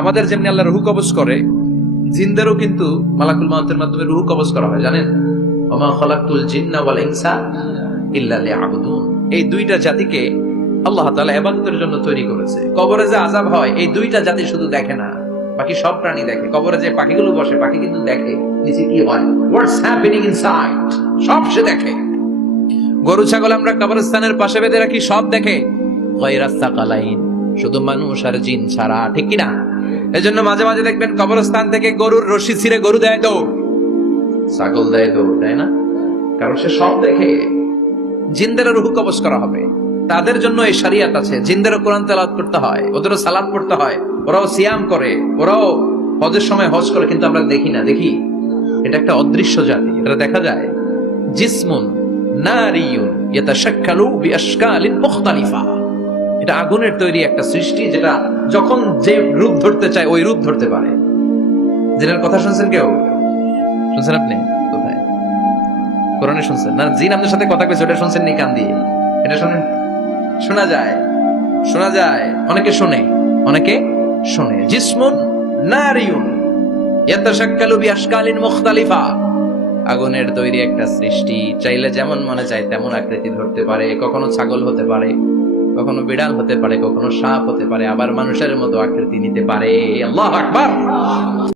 আমাদের যেমনি আল্লাহ রুহ কবজ করে, জিনদেরও কিন্তু মালাকুল মাউতের মাধ্যমে রুহ কবজ করা হয়, জানেন? ওমা খালাকতুল জিন্না ওয়াল ইনসা ইল্লা লিয়াবুদুন। এই দুইটা জাতিকে আল্লাহ তাআলা ইবাদতের জন্য তৈরি করেছে। কবরে যে আযাব হয়, এই দুইটা জাতি শুধু দেখে না, বাকি সব প্রাণী দেখে। কবরে যে পাখিগুলো বসে, পাখি কিন্তু দেখে নিচে কি হয়, হোয়াটস হ্যাপেনিং ইনসাইড, সব সে দেখে। গরু ছাগল আমরা কবরস্থানের পাশে বেঁধে রাখি, সব দেখে। গায়রাস সাকালাইন, শুধু মানুষ আর জিন ছাড়া, ঠিক কি না? এজন্য মাঝে মাঝে দেখবেন কবরস্থান থেকে গরুর রশি ছিঁড়ে গরু দেয় দৌড়, ছাগল দেয় দৌড়, তাই না? কারণ সে সব দেখে। জিনদের রূহ কবজ করা হবে, তাদের জন্য এই শরিয়ত আছে। জিনদেরও কোরআন তেলাওয়াত করতে হয়, ওদেরও সালাত পড়তে হয়, ওরাও সিয়াম করে, ওরাও হজের সময় হজ করে, কিন্তু আমরা দেখি না। দেখি, এটা একটা অদৃশ্য জাতি, এটা দেখা যায়। জিসমুন নারিয়ুন ইয়াতাশাক্কালু বিআশকালিন মুখতালিফা, এটা আগুনের তৈরি একটা সৃষ্টি, যেটা যখন যে রূপ ধরতে চায় ওই রূপ ধরতে পারে। জিনের কথা শুনছেন কেউ? শুনছেন আপনি? কোথায়? কোরআনে শুনছেন না? জিন আপনার সাথে কথা কইছে, ওটা শুনছেন নি কান দিয়ে? এটা শুনেন, শোনা যায়, শোনা যায়। অনেকে শোনে, অনেকে শোনে। জিসমুন নারিয়ুন ইয়াতাশাক্কালু বিআশকালিন মুখতালিফা, আগুনের তৈরি একটা সৃষ্টি, চাইলে যেমন মনে চায় তেমন আকৃতি ধরতে পারে। কখনো ছাগল হতে পারে, কখনো বিড়াল হতে পারে, কখনো সাপ হতে পারে, আবার মানুষের মতো আকৃতি নিতে পারে। আল্লাহু আকবার।